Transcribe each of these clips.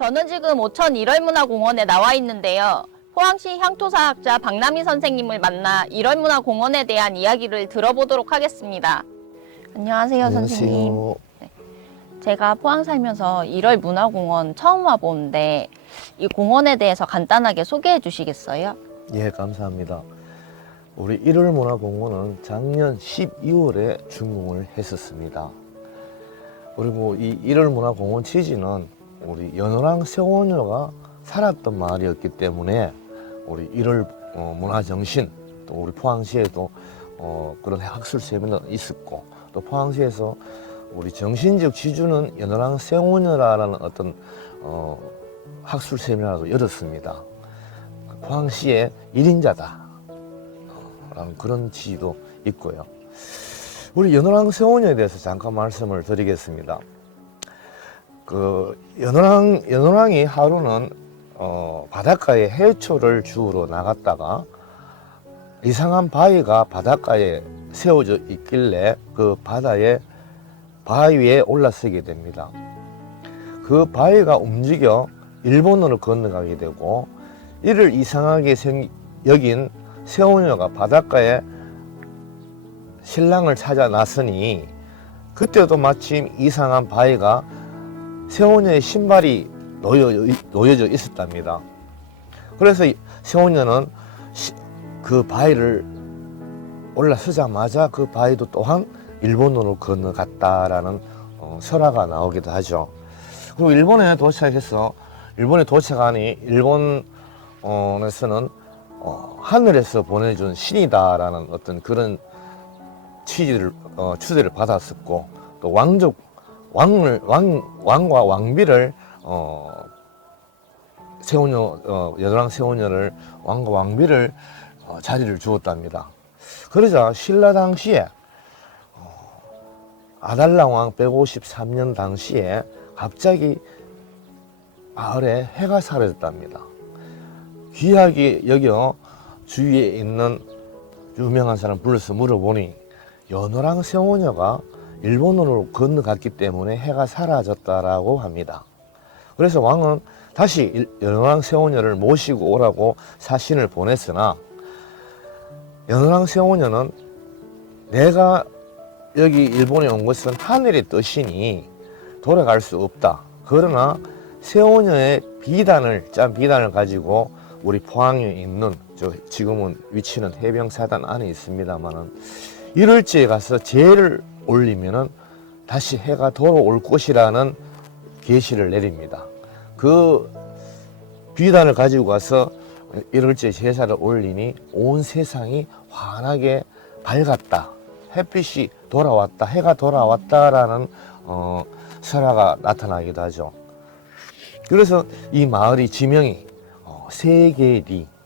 저는 지금 오천 일월문화공원에 나와 있는데요. 포항시 향토사학자 박남희 선생님을 만나 일월문화공원에 대한 이야기를 들어보도록 하겠습니다. 안녕하세요, 선생님. 네. 제가 포항 살면서 일월문화공원 처음 와보는데 이 공원에 대해서 간단하게 소개해 주시겠어요? 예, 감사합니다. 우리 일월문화공원은 작년 12월에 준공을 했었습니다. 그리고 이 일월문화공원 취지는 우리 연호랑 세원녀가 살았던 마을이었기 때문에 우리 일월 문화정신, 또 우리 포항시에도 그런 학술 세미나가 있었고, 또 포항시에서 우리 정신적 지주는 연호랑 세원녀라는 어떤 학술 세미나도 열었습니다. 포항시의 1인자다 라는 그런 지도 있고요. 우리 연호랑 세원녀에 대해서 잠깐 말씀을 드리겠습니다. 연호랑이 하루는 바닷가에 해초를 주우러 나갔다가 이상한 바위가 바닷가에 세워져 있길래 그 바위 위에 올라서게 됩니다. 그 바위가 움직여 일본으로 건너가게 되고, 이를 이상하게 여긴 세원녀가 바닷가에 신랑을 찾아 나서니, 그때도 마침 이상한 바위가 세원녀의 신발이 놓여져 있었답니다. 그래서 세원녀는 그 바위를 올라서자마자 그 바위도 또한 일본으로 건너갔다라는 설화가 나오기도 하죠. 그리고 일본에 도착하니 일본에서는 하늘에서 보내준 신이다라는 어떤 그런 추대를 받았었고, 또 왕과 왕비를 연호랑 세원녀를 왕과 왕비를 자리를 주었답니다. 그러자 신라 당시에 아달랑왕 153년 당시에 갑자기 마을에 해가 사라졌답니다. 귀하게 여겨 주위에 있는 유명한 사람 불러서 물어보니 연호랑 세원녀가 일본으로 건너갔기 때문에 해가 사라졌다라고 합니다. 그래서 왕은 다시 연호랑 세원녀를 모시고 오라고 사신을 보냈으나, 연호랑 세원녀는 내가 여기 일본에 온 것은 하늘의 뜻이니 돌아갈 수 없다. 그러나 세원녀의 짠 비단을 가지고 우리 포항에 있는, 지금은 위치는 해병사단 안에 있습니다만은, 일월지에 가서 제를 올리면은 다시 해가 돌아올 것이라는 계시를 내립니다. 그 비단을 가지고 가서 일월지에 제사를 올리니 온 세상이 환하게 밝았다. 햇빛이 돌아왔다. 해가 돌아왔다라는 설화가 나타나기도 하죠. 그래서 이 마을이 지명이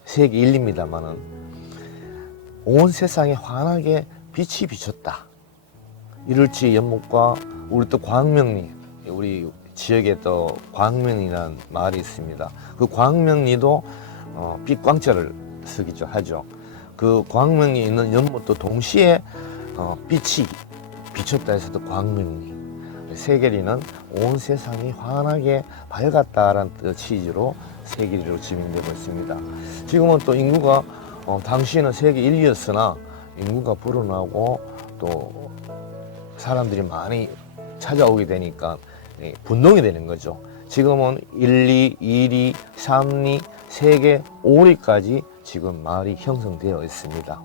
세계일입니다만은 온 세상에 환하게 빛이 비쳤다. 일월지 연못과 우리 또 광명리, 우리 지역에 또 광명리라는 마을이 있습니다. 그 광명리도 빛광자를 쓰기도 하죠. 그 광명리에 있는 연못도 동시에 빛이 비쳤다 해서도 광명리. 세계리는 온 세상이 환하게 밝았다라는 취지로 세계리로 지명되고 있습니다. 지금은 또 인구가 당시에는 세계 1위였으나 인구가 불어나고 또 사람들이 많이 찾아오게 되니까 분동이 되는 거죠. 지금은 1리, 2리, 3리, 세계 5리까지 지금 마을이 형성되어 있습니다.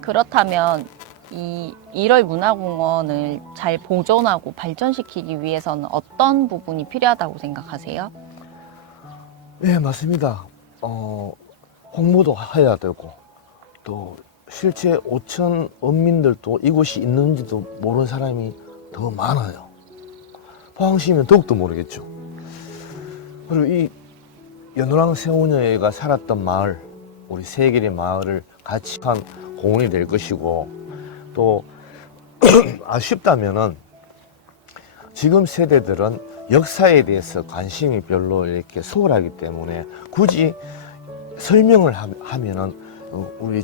그렇다면 이 일월문화공원을 잘 보존하고 발전시키기 위해서는 어떤 부분이 필요하다고 생각하세요? 네, 맞습니다. 홍보도 해야 되고, 또 실제 오천 원민들도 이곳이 있는지도 모르는 사람이 더 많아요. 포항시면 더욱더 모르겠죠. 그리고 이 연호랑 세원녀가 살았던 마을, 우리 세계리 마을을 같이 한 공원이 될 것이고, 또 아쉽다면은 지금 세대들은 역사에 대해서 관심이 별로 이렇게 소홀하기 때문에 굳이 설명을 하면은 우리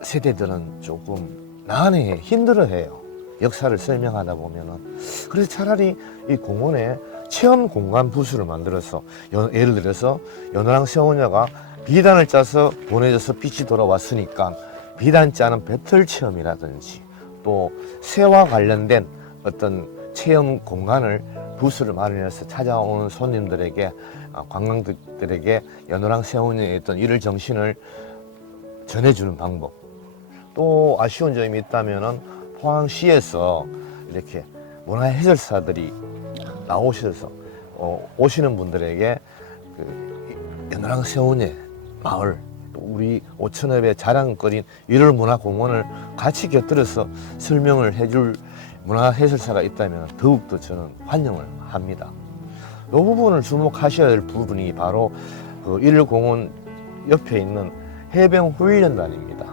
세대들은 조금 난해해, 힘들어해요. 역사를 설명하다 보면은. 그래서 차라리 이 공원에 체험 공간 부스를 만들어서 예를 들어서 연호랑 세원야가 비단을 짜서 보내줘서 빛이 돌아왔으니까 비단 짜는 배틀 체험이라든지 또 새와 관련된 어떤 체험 공간을 부스를 마련해서 찾아오는 손님들에게 관광객들에게 연호랑 세원야의 어떤 일을 정신을 전해주는 방법. 또 아쉬운 점이 있다면은 포항시에서 이렇게 문화해설사들이 나오셔서 오시는 분들에게 그 연호랑 세원야 마을, 또 우리 오천읍의 자랑거리인 1월 문화공원을 같이 곁들여서 설명을 해줄 문화해설사가 있다면 더욱더 저는 환영을 합니다. 이 부분을 주목하셔야 할 부분이 바로 그 1월 공원 옆에 있는 해병훈련단입니다.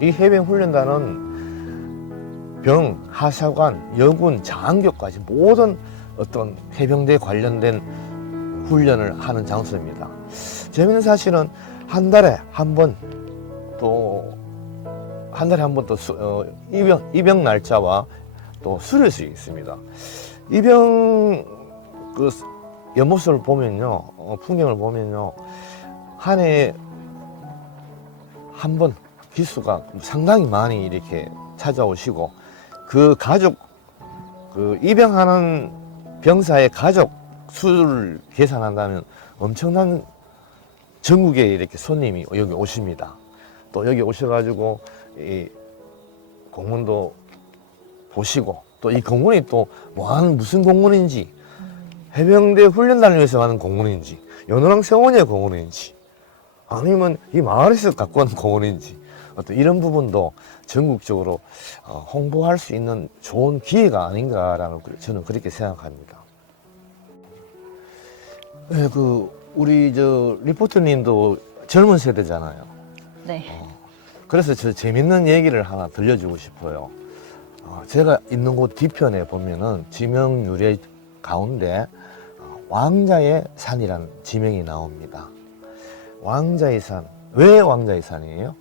이 해병훈련단은 병, 하사관, 여군, 장교까지 모든 어떤 해병대에 관련된 훈련을 하는 장소입니다. 재미있는 사실은 한 달에 한 번 또 입영 날짜와 또 수료식이 있습니다. 입영 그 연못을 보면요, 풍경을 보면요, 한 해에 한 번 기수가 상당히 많이 이렇게 찾아오시고 그 가족 그 입영하는 병사의 가족 수를 계산한다면 엄청난 전국에 이렇게 손님이 여기 오십니다. 또 여기 오셔가지고 이 공원도 보시고 또 이 공원이 또 무슨 공원인지 해병대 훈련단을 위해서 하는 공원인지 연호랑 세원야 공원인지 아니면 이 마을에서 갖고 온 공원인지 어떤 이런 부분도 전국적으로 홍보할 수 있는 좋은 기회가 아닌가라는 저는 그렇게 생각합니다. 네, 우리 리포터님도 젊은 세대잖아요. 네. 그래서 저 재밌는 얘기를 하나 들려주고 싶어요. 제가 있는 곳 뒤편에 보면은 지명 유래 가운데 왕자의 산이라는 지명이 나옵니다. 왕자의 산. 왜 왕자의 산이에요?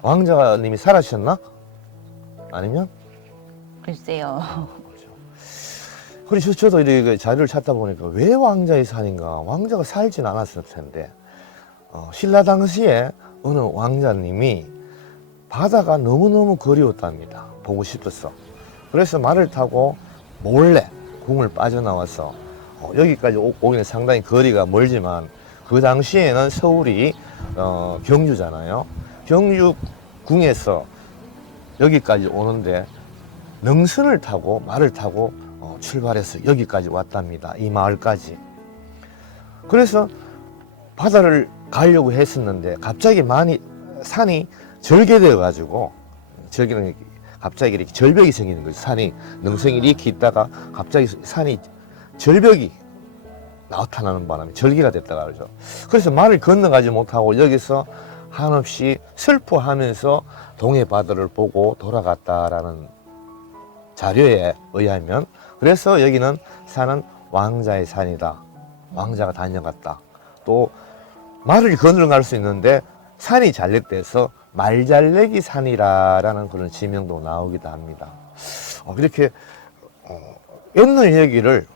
왕자님이 살아셨나? 아니면? 글쎄요. 그래서 저도 이렇게 자료를 찾다 보니까 왜 왕자의 산인가? 왕자가 살진 않았을 텐데 신라 당시에 어느 왕자님이 바다가 너무너무 그리웠답니다. 보고 싶었어. 그래서 말을 타고 몰래 궁을 빠져나와서 여기까지 오기는 상당히 거리가 멀지만 그 당시에는 서울이 경주잖아요. 경주궁에서 여기까지 오는데 능선을 타고 말을 타고 출발해서 여기까지 왔답니다. 이 마을까지. 그래서 바다를 가려고 했었는데 갑자기 많이 산이 절개되어 가지고 절개는 갑자기 이렇게 절벽이 생기는 거죠. 산이 능선이 이렇게 있다가 갑자기 산이 절벽이 나타나는 바람에 절개가 됐다가 그러죠. 그래서 말을 건너가지 못하고 여기서 한없이 슬퍼하면서 동해 바다를 보고 돌아갔다라는 자료에 의하면 그래서 여기는 산은 왕자의 산이다. 왕자가 다녀갔다. 또 말을 건너갈 수 있는데 산이 잘렸대서 말잘내기 산이라는 그런 지명도 나오기도 합니다. 이렇게 옛날 얘기를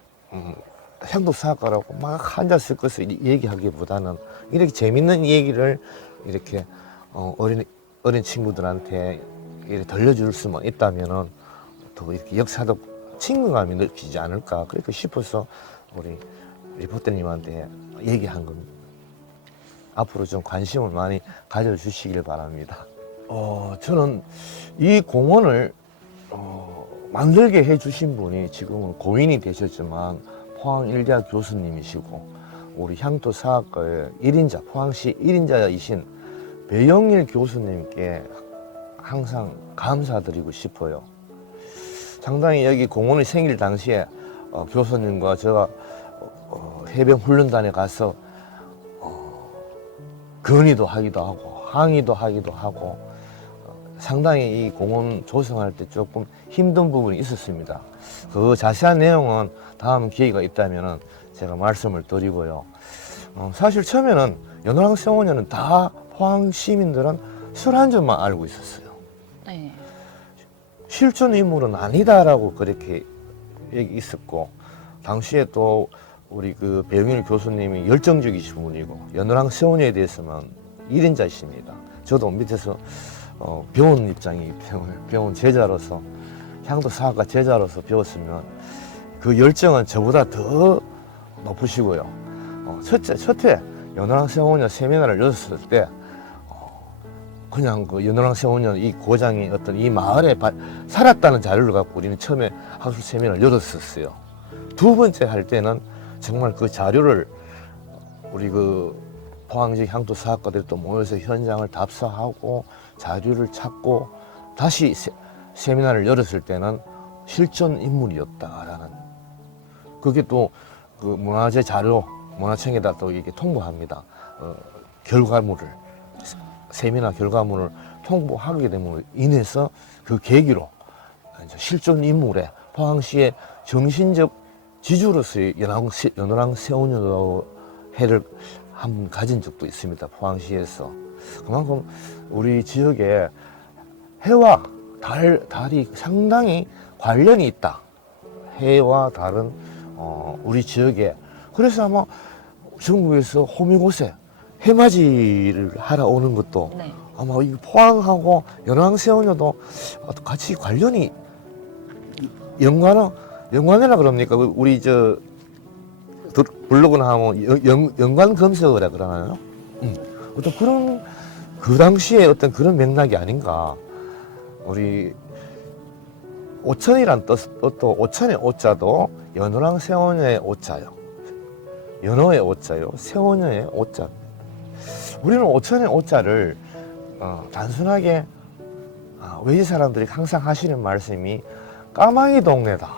향토사학과라고 막 앉아서 끄서 얘기하기보다는 이렇게 재밌는 얘기를 이렇게 어린 친구들한테 이렇게 들려줄 수만 있다면은 더 이렇게 역사적 친근감이 느끼지 않을까 그렇게 싶어서 우리 리포터님한테 얘기한 겁니다. 앞으로 좀 관심을 많이 가져주시길 바랍니다. 저는 이 공원을 만들게 해주신 분이 지금은 고인이 되셨지만 포항일대학 교수님이시고 우리 향토사학과의 1인자, 포항시 1인자이신 배영일 교수님께 항상 감사드리고 싶어요. 상당히 여기 공원이 생길 당시에 교수님과 제가 해병훈련단에 가서 건의도 하기도 하고 항의도 하기도 하고 상당히 이 공원 조성할 때 조금 힘든 부분이 있었습니다. 그 자세한 내용은 다음 기회가 있다면 제가 말씀을 드리고요. 사실 처음에는 연호랑 세원야는 다 포항 시민들은 술 한 잔만 알고 있었어요. 네. 실존 인물은 아니다라고 그렇게 얘기 있었고, 당시에 또 우리 그 배영일 교수님이 열정적이신 분이고, 연호랑 세원여에 대해서는 1인자이십니다. 저도 밑에서 배운 입장이기 때문에, 배운 제자로서, 향토사학과 제자로서 배웠으면 그 열정은 저보다 더 높으시고요. 첫회 연호랑 세원여 세미나를 열었을 때 그냥 그 연호랑 세원여 이 고장이 어떤 이 마을에 살았다는 자료를 갖고 우리는 처음에 학술 세미나를 열었었어요. 두 번째 할 때는 정말 그 자료를 우리 그 포항지 향토사학과들이 또 모여서 현장을 답사하고 자료를 찾고 다시 세미나를 열었을 때는 실존 인물이었다라는, 그게 또 그 문화재 자료 문화청에다 또 이게 통보합니다. 결과물을, 세미나 결과물을 통보하게 됨으로 인해서 그 계기로 이제 실존 인물의 포항시의 정신적 지주로서의 연호랑 세원여 회를 한번 가진 적도 있습니다. 포항시에서. 그만큼 우리 지역에 해와 달이 상당히 관련이 있다. 해와 달은 우리 지역에, 그래서 아마 전국에서 호미곶에 해맞이를 하러 오는 것도 네. 아마 이 포항하고 연호랑 세원여도 같이 관련이 연관이라 그럽니까? 우리 저 블로그나 하면 연관 검색어라 그러나요? 어떤 그런 그 당시에 어떤 그런 맥락이 아닌가. 우리 오천이란 뜻도 오천의 오자도 연호랑 세원여의 오자요. 연호의 오자요. 세원여의 오자. 우리는 오천의 오자를 단순하게 외지 사람들이 항상 하시는 말씀이 까마귀 동네다.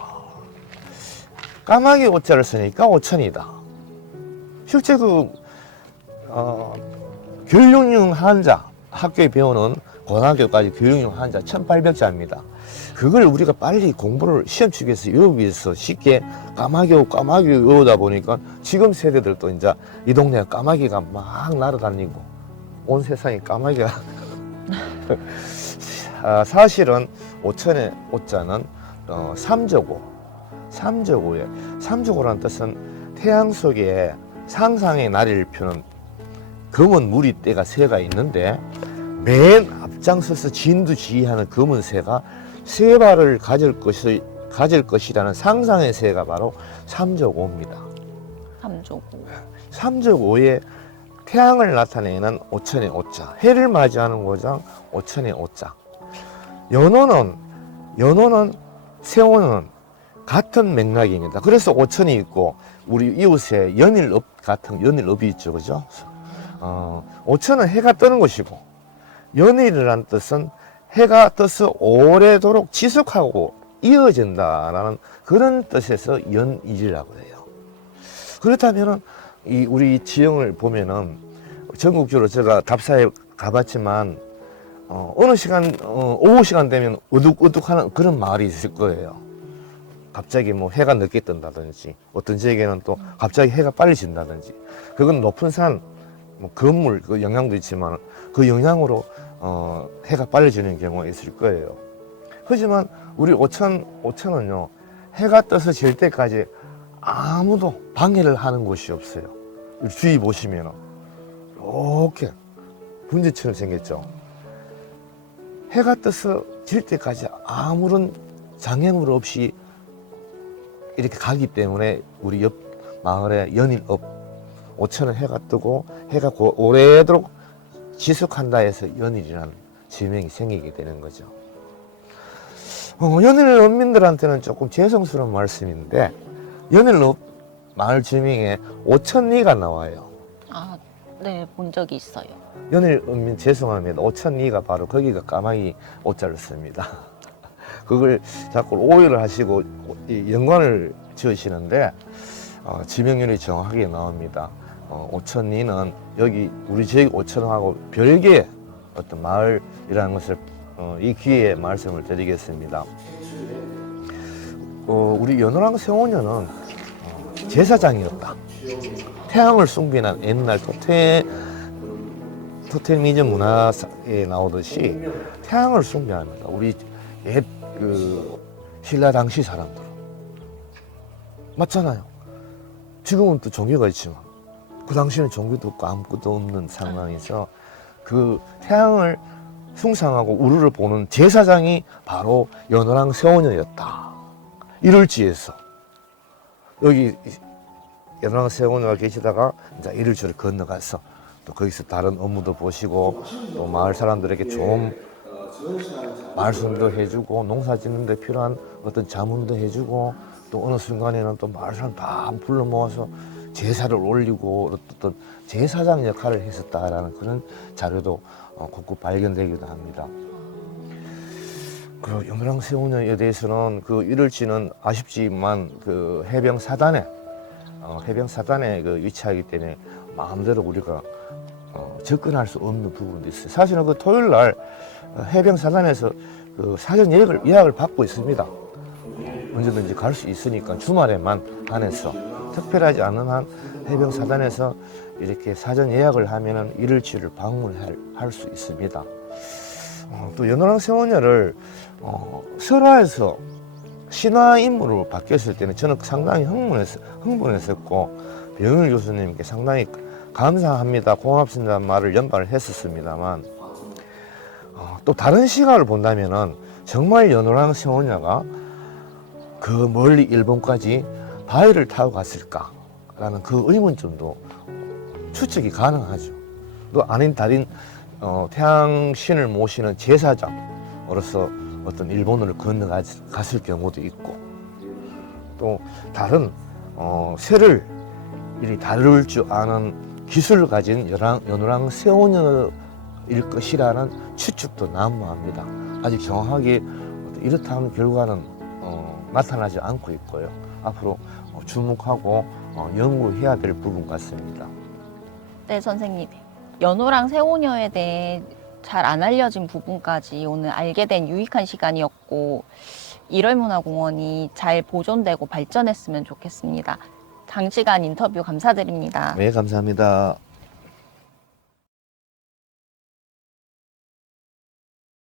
까마귀 오자를 쓰니까 오천이다. 실제 그 교육용 한자, 학교에 배우는 고등학교까지 교육용 한자 1800자입니다. 그걸 우리가 빨리 공부를 시험치기에서 외우기 위해서 쉽게 까마귀 외우다 보니까 지금 세대들도 이제 이 동네에 까마귀가 막 날아다니고 온 세상에 까마귀가 사실은 오천의 오자는 삼저고, 삼저고라는 뜻은 태양 속에 상상의 나리를 펴는 검은 무리떼가 새가 있는데 맨 앞장서서 진두지휘하는 검은 새가 세 발을 가질 것이라는 상상의 새가 바로 삼저고입니다. 삼조고. 삼저고에 태양을 나타내는 오천의 오자, 해를 맞이하는 고장 오천의 오자. 연호는 세원은 같은 맥락입니다. 그래서 오천이 있고 우리 이웃에 연일읍 같은 연일읍이 있죠, 그죠? 오천은 해가 뜨는 것이고 연일이라는 뜻은 해가 떠서 오래도록 지속하고 이어진다라는 그런 뜻에서 연일이라고 해요. 그렇다면은 이 우리 지형을 보면은 전국적으로 제가 답사에 가봤지만 어느 시간 오후 시간 되면 우둑우둑하는 그런 마을이 있을 거예요. 갑자기 뭐 해가 늦게 뜬다든지 어떤 지역에는 또 갑자기 해가 빨리 진다든지, 그건 높은 산, 뭐 건물 그 영향도 있지만 그 영향으로 해가 빨리 지는 경우가 있을 거예요. 하지만 우리 오천은요, 해가 떠서 질 때까지 아무도 방해를 하는 곳이 없어요. 주위 보시면 이렇게 분지처럼 생겼죠. 해가 떠서 질 때까지 아무런 장애물 없이 이렇게 가기 때문에 우리 옆 마을에 연일읍 오천은 해가 뜨고 해가 오래도록 지속한다 해서 연일이라는 지명이 생기게 되는 거죠. 연일 어민들한테는 조금 죄송스러운 말씀인데 연일읍 마을 지명에 오천리가 나와요. 아, 네, 본 적이 있어요. 연일 어민 죄송합니다. 오천리가 바로 거기가 까마귀 오자를 씁니다. 그걸 자꾸 오해를 하시고 연관을 지으시는데 지명률이 정확하게 나옵니다. 오천리는 여기 우리 지역 오천하고 별개의 어떤 마을이라는 것을 이 기회에 말씀을 드리겠습니다. 우리 연호랑 세원여는 제사장이었다. 태양을 숭배한 옛날 토테미즘 문화에 나오듯이 태양을 숭배합니다. 우리 옛 그 신라 당시 사람들 맞잖아요. 지금은 또 종교가 있지만 그 당시에는 종교도 없고 아무것도 없는 상황에서 그 태양을 숭상하고 우르를 보는 제사장이 바로 연호랑 세원녀였다. 이를지에서 여기 연호랑 세원녀가 계시다가 이제 이를지를 건너가서 또 거기서 다른 업무도 보시고 또 마을 사람들에게 좋은 말씀도 해주고 농사 짓는 데 필요한 어떤 자문도 해주고 또 어느 순간에는 또 마을 사람 다 불러 모아서 제사를 올리고 어떤 제사장 역할을 했었다라는 그런 자료도 곳곳 발견되기도 합니다. 그리고 연호랑 세원녀에 대해서는 그 이를지는 아쉽지만 그 해병 사단에 그 위치하기 때문에 마음대로 우리가 접근할 수 없는 부분도 있어요. 사실은 그 토요일 날 해병 사단에서 그 사전 예약을 받고 있습니다. 언제든지 갈 수 있으니까 주말에만 한해서 특별하지 않은 한 해병 사단에서 이렇게 사전 예약을 하면은 이를지를 방문할 수 있습니다. 또 연호랑 세원녀를 설화에서 신화 인물로 바뀌었을 때는 저는 상당히 흥분했었고 병일 교수님께 상당히 감사합니다, 고맙습니다는 말을 연발을 했었습니다만 또 다른 시각을 본다면은 정말 연호랑 세원녀가 그 멀리 일본까지 바위를 타고 갔을까라는 그 의문점도 추측이 가능하죠. 또 아닌 다른 태양신을 모시는 제사장으로서 어떤 일본으로 건너갔을 경우도 있고 또 다른 새를 이리 다룰 줄 아는 기술을 가진 연호랑 세원녀일 것이라는 추측도 난무합니다. 아직 정확하게 이렇다 하는 결과는 나타나지 않고 있고요. 앞으로 주목하고 연구해야 될 부분 같습니다. 네, 선생님. 연호랑 세원녀에 대해 잘 안 알려진 부분까지 오늘 알게 된 유익한 시간이었고 일월문화공원이 잘 보존되고 발전했으면 좋겠습니다. 장시간 인터뷰 감사드립니다. 네, 감사합니다.